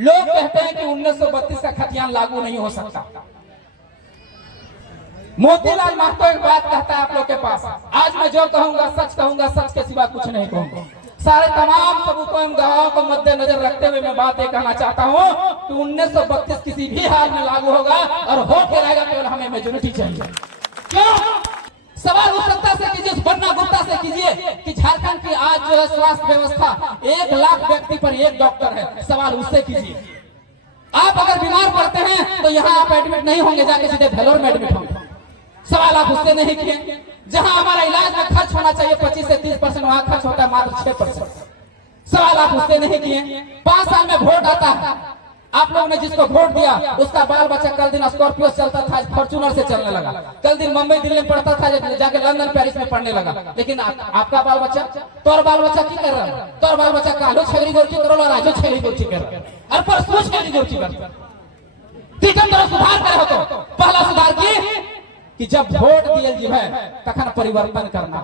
लोग कहते हैं कि 1932 का खतियान लागू नहीं हो सकता। मोतीलाल महतो एक बात कहता है आप लोग के पास, आज मैं जो कहूंगा सच के सिवा कुछ नहीं कहूंगा। सारे तमाम सबूतों एवं गवाहों को मद्देनजर रखते हुए मैं बात ये कहना चाहता हूँ कि 1932 किसी भी हाल में लागू होगा और हो के रहेगा, केवल हमें मेजोरिटी चाहिए। क्यों? सवाल उस सत्ता से कीजिए, उस बन्ना गुप्ता से कीजिए कि झारखंड की आज जो है स्वास्थ्य व्यवस्था 1 लाख व्यक्ति पर 1 डॉक्टर है, सवाल उससे कीजिए। आप अगर बीमार पड़ते हैं तो यहाँ आप एडमिट नहीं होंगे, जाके सीधे भेलोर में एडमिट होंगे। सवाल आप उससे नहीं किए। जहां हमारा इलाज में खर्च होना चाहिए 25 से 30%, वहां खर्च होता है मात्र 6%। सवाल आप उससे नहीं किए। 5 साल में वोट आता है, आप लोगों ने जिसको वोट दिया उसका बाल बच्चा कल दिन स्कॉर्पियो चलता था, फॉर्च्यूनर से चलने लगा। कल दिन मुंबई दिल्ली में पढ़ता था, जाके लंदन पेरिस में पढ़ने लगा। लेकिन आपका बाल बच्चा, तोर बाल बच्चा की कर रहा है? तोर बाल बच्चा कालो छेली गोरची करो और आजो छेली गोरची कर रहा है और परसों छेली गोरची कर। तीन तरह सुधार करे हो तो पहला सुधार की कि जब वोट दिए जी है तखन परिवर्तन करना।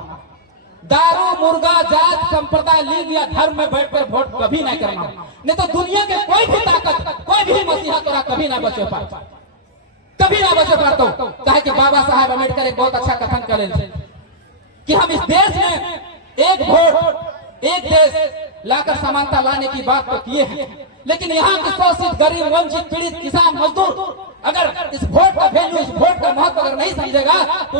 दारू मुर्गा जात संप्रदाय लीग या धर्म में बैठकर वोट कभी नहीं करना, नहीं तो दुनिया के कोई भी ताकत, कोई भी मसीहा तोरा कभी ना बचे पाता, कभी ना बचे पाता। कहे कि बाबा साहब अम्बेडकर एक बहुत अच्छा कथन करे कि हम इस देश में एक वोट एक देश लाकर समानता लाने की बात तो किए हैं, लेकिन यहाँ के शोषित गरीब वंचित पीड़ित किसान मजदूर अगर इस वोट का वैल्यू, इस वोट का महत्व अगर नहीं समझेगा तो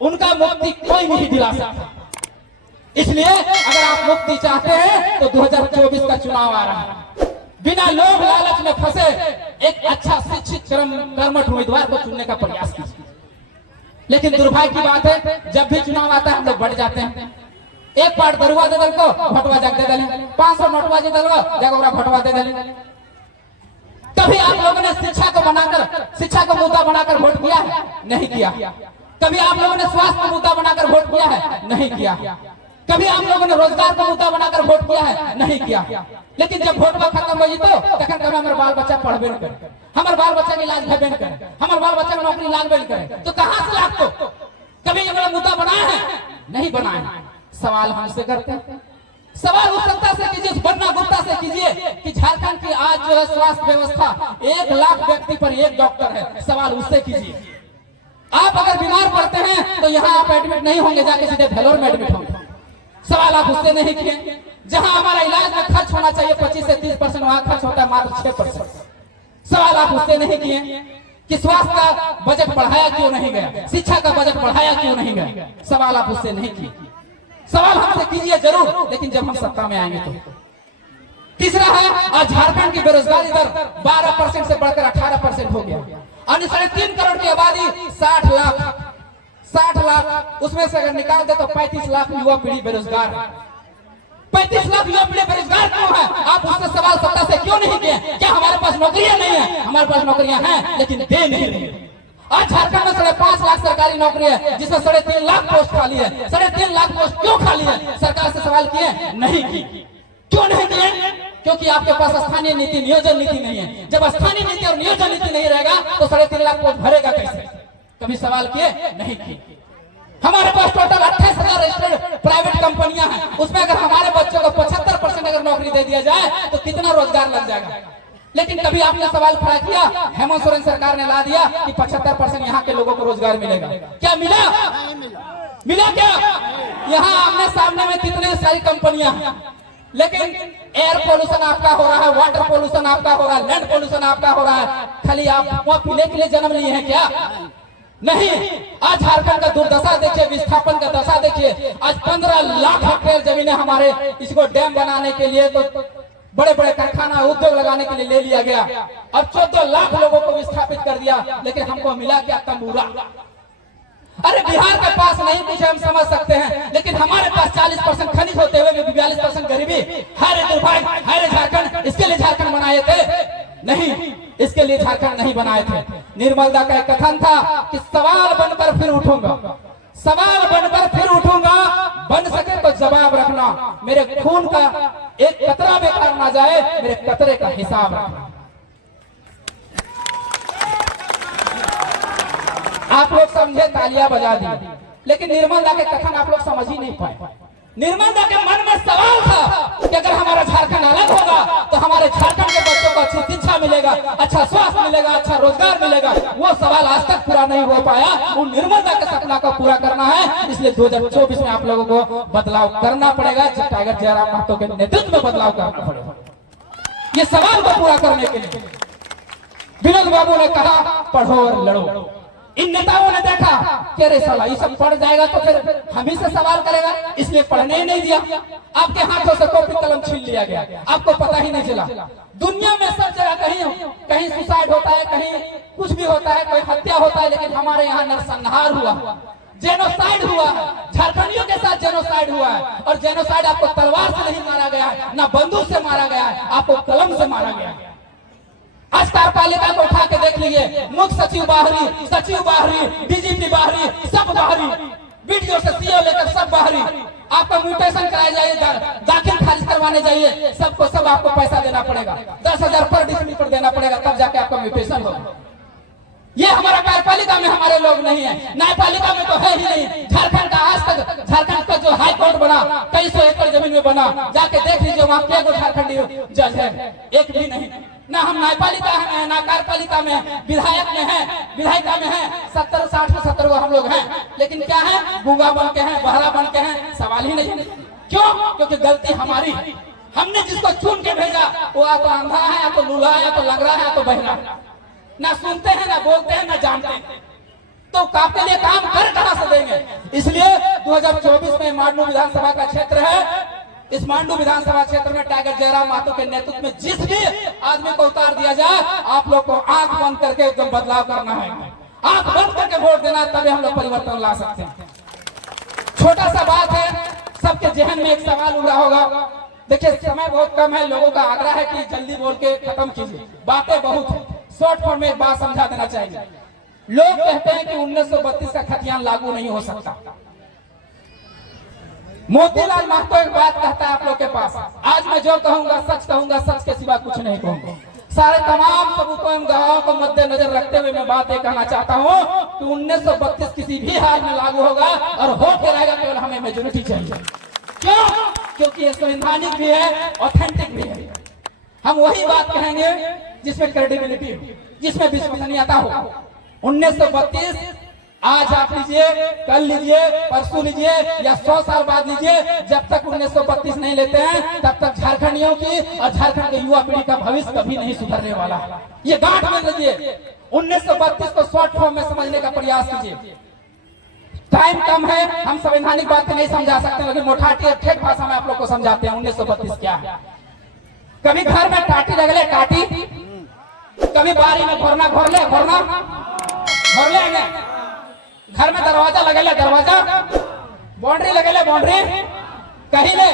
उनका मुक्ति कोई नहीं दिला सकता। इसलिए अगर आप मुक्ति चाहते हैं तो 2024 का चुनाव आ रहा है। बिना लोभ लालच में फंसे एक अच्छा शिक्षित कर्मठ उम्मीदवार को चुनने का प्रयास कीजिए। लेकिन दुर्भाग्य की बात है, जब भी चुनाव आता है हम लोग बढ़ जाते हैं। एक पार्ट दरुआ दे दल को भटवा जाग दे दल, 500 नोटवा जी दल जागोरा भटवा दे दल। कभी आप लोगों ने शिक्षा को बनाकर, शिक्षा को मुद्दा बनाकर वोट किया है? नहीं किया। कभी आप लोगों ने स्वास्थ्य को मुद्दा बनाकर वोट किया है? नहीं किया। कभी आप लोगों ने रोजगार को मुद्दा बनाकर वोट किया है? नहीं किया। लेकिन जब वोट खत्म हो तो तखन कभी हमारे बाल बच्चा पढ़बे न करे, हमारे बाल बच्चा के इलाज भेबे न करे, हमारे बाल बच्चा को नौकरी लागबे न करे, तो कहां से लाग? तो कभी ये वाला मुद्दा बनाया है? नहीं बनाया। सवाल हमसे करते हैं। सवाल उस सत्ता से कीजिए, उस बन्ना गुप्ता से कीजिए कि झारखंड की आज जो है स्वास्थ्य व्यवस्था 1 लाख व्यक्ति पर 1 डॉक्टर है, सवाल उससे कीजिए। आप अगर बीमार पड़ते हैं तो यहाँ आप एडमिट नहीं होंगे, जाके सीधे भेलोर में एडमिट होंगे। सवाल आप उससे नहीं किए। जहां हमारा इलाज में खर्च होना चाहिए 25 से 30%, वहां खर्च होता है मात्र 6%। सवाल आप उससे नहीं किए कि स्वास्थ्य का बजट बढ़ाया क्यों नहीं गया, शिक्षा का बजट बढ़ाया क्यों नहीं गया, सवाल आप उससे नहीं किए। सवाल हमसे कीजिए जरूर, लेकिन जब हम सत्ता में आएंगे तो। तीसरा है, आज झारखंड की बेरोजगारी दर 12% से बढ़कर 18% हो गया। और 3.5 करोड़ की आबादी 60 लाख, उसमें से अगर निकाल दे तो 35 लाख युवा पीढ़ी बेरोजगार है। 35 लाख युवा पीढ़ी बेरोजगार क्यों है? आप उससे सवाल सत्ता से क्यों नहीं किए? क्या हमारे पास नौकरियां नहीं है? हमारे पास नौकरियां हैं, लेकिन दे नहीं रही है। आज झारखंड में 5.5 लाख सरकारी नौकरी है, जिसमें 3.5 लाख पोस्ट खाली है। 3.5 लाख पोस्ट क्यों खाली है? सरकार से सवाल किए? नहीं की। क्यों नहीं किए? क्योंकि आपके पास स्थानीय नीति, नियोजन नीति नहीं है। जब स्थानीय नीति और नियोजन नीति नहीं रहेगा तो 3.5 लाख पोस्ट भरेगा कैसे? कभी सवाल किए? नहीं किए। हमारे पास टोटल 28,000 रजिस्टर्ड प्राइवेट कंपनियां हैं, उसमें अगर हमारे बच्चों को 75% अगर नौकरी दे दिया जाए तो कितना रोजगार लग जाएगा? लेकिन कभी आपने सवाल खड़ा किया? हेमंत सोरेन सरकार ने ला दिया कि 75% यहाँ के लोगों को रोजगार मिलेगा। क्या मिला? मिला क्या? यहाँ आमने सामने में कितने सारी कंपनियां हैं, लेकिन एयर पोल्यूशन आपका हो रहा है, वाटर पोल्यूशन आपका हो रहा है, लैंड पोल्यूशन आपका हो रहा है। खाली आप वहां पीने के लिए जन्म लिए हैं क्या? नहीं। आज झारखंड का दुर्दशा देखिए, विस्थापन का दशा देखिए। आज 15 लाख हेक्टेयर जमीनें हमारे इसको डैम बनाने के लिए, तो बड़े बड़े कारखाना उद्योग लगाने के लिए ले लिया गया। अब 14 लाख लोगों को विस्थापित कर दिया, लेकिन हमको मिला क्या? तंबूरा। अरे बिहार के पास नहीं कुछ, हम समझ सकते हैं, लेकिन हमारे पास 40% खनिज होते हुए भी 42% गरीबी। हाय दुर्भाग्य, हाय झारखंड। इसके लिए झारखंड बनाए थे? नहीं, इसके लिए झारखंड नहीं बनाए थे। निर्मलदा का एक कथन था कि सवाल बनकर फिर उठूंगा, सवाल बनकर फिर उठूंगा, बन सके तो जवाब रखना। मेरे खून का एक कतरा बेकार ना जाए, मेरे कतरे का हिसाब रखना। आप लोग समझे, तालियां बजा दी, लेकिन निर्मलदा के कथन आप लोग समझ ही नहीं पाए। निर्मला के मन में सवाल था कि अगर हमारा झारखंड अलग होगा तो हमारे झारखंड के बच्चों को अच्छी शिक्षा मिलेगा, अच्छा स्वास्थ्य मिलेगा, अच्छा रोजगार मिलेगा। वो सवाल आज तक पूरा नहीं हो पाया। उन निर्मला के सपना को पूरा करना है, इसलिए 2024 में आप लोगों को बदलाव करना पड़ेगा। टाइगर जयराम महतो के नेतृत्व में बदलाव करना पड़ेगा ये सवाल को पूरा करने के लिए। विनोद बाबू ने कहा पढ़ो और लड़ो। इन नेताओं ने देखा कि अरे साला ये सब पढ़ जाएगा तो फिर हम ही से सवाल करेगा, इसलिए पढ़ने ही नहीं दिया। आपके हाथों से कॉपी कलम छीन लिया गया, आपको पता ही नहीं चला। दुनिया में सब जगह कहीं सुसाइड होता है, कहीं कुछ भी होता है, कोई हत्या होता है, लेकिन हमारे यहाँ नरसंहार हुआ, जेनोसाइड हुआ है। झारखंडियों के साथ जेनोसाइड हुआ है, और जेनोसाइड आपको तलवार से नहीं मारा गया है, ना बंदूक से मारा गया है, आपको कलम से मारा गया है। आज कार्यपालिका को उठा के देख लीजिए, मुख्य सचिव बाहरी, सचिव बाहरी, डीजीपी बाहरी, सब बाहरी, वीडियो से सीओ लेकर सब बाहरी। आपका म्यूटेशन कराया जाइए, दाखिल खारिज करवाने जाइए, सबको सब आपको पैसा देना पड़ेगा, 10,000 पर डिस्ट्रिक्ट देना पड़ेगा, तब जाके आपका म्यूटेशन होगा। ये हमारा कार्यपालिका में हमारे लोग नहीं है, न्यायपालिका में तो है ही नहीं। झारखंड का आज तक झारखंड का जो हाई कोर्ट बना 2300 एकड़ जमीन में बना, जाके देख लीजिए वहाँ के झारखंडी जज है, एक भी नहीं। ना हम न्यायपालिका में, ना कार्यपालिका में, विधायक में है, विधायिका में है, 70-60 में 70 वो हम लोग हैं, लेकिन क्या है, गूंगा बन के हैं, बहरा बन के हैं, सवाल ही नहीं। क्यों? क्योंकि गलती हमारी है। हमने जिसको चुन के भेजा वो या तो अंधा है, या तो लूला है, या तो लंगड़ा है, या तो बहरा है, ना सुनते हैं, ना बोलते हैं, ना जानते हैं, तो आपके लिए काम कर कहां से देंगे। इसलिए 2024 में मांडू विधानसभा का क्षेत्र है। इस मांडू विधानसभा क्षेत्र में टाइगर जयराम महतो के नेतृत्व में जिस भी आदमी को उतार दिया जाए, आप लोग को आंख बंद करके एकदम बदलाव करना है, आंख बंद करके वोट देना, तभी हम लोग परिवर्तन ला सकते हैं। छोटा सा बात है, सबके जहन में एक सवाल उभरा होगा। देखिए समय बहुत कम है, लोगों का आग्रह है कि जल्दी बोल के खत्म कीजिए, बातें बहुत है, शॉर्ट फॉर्म में एक बात समझा देना चाहिए। लोग कहते हैं कि 1932 का खतियान लागू नहीं हो सकता। मोतीलाल महतो एक बात कहता है आप लोग के पास, आज मैं जो कहूंगा सच के सिवा कुछ नहीं कहूंगा। सारे तमाम सबूतों एवं गवाहों को मद्देनजर रखते हुए मैं बात ये कहना चाहता हूं कि 1932 किसी भी हाल में लागू होगा, और हो के रहेगा, केवल हमें मेजोरिटी चाहिए। क्यों? क्योंकि ये संवैधानिक भी है, ऑथेंटिक भी है। हम वही बात कहेंगे जिसमें क्रेडिबिलिटी हो, जिसमें विश्वसनीयता हो। 1932 आज आप लीजिए, कल लीजिए, परसों लीजिए, या 100 साल बाद लीजिए, जब तक 1932 नहीं लेते हैं तब तक झारखंडियों की और झारखंड के युवा पीढ़ी का भविष्य कभी नहीं सुधरने वाला। ये गांठ में लीजिए। 1932 को शॉर्ट फॉर्म में समझने का प्रयास कीजिए। टाइम कम है, हम संवैधानिक बातें नहीं समझा सकते, लेकिन मोटाटी और ठेठ भाषा में आप लोग को समझाते हैं 1932 क्या है। कभी घर में टाटी लगले काटी, कभी बारी में घोरना घोर ले घर में दरवाजा लगेले दरवाजा, बाउंड्री लगेले बाउंड्री, कहीं ले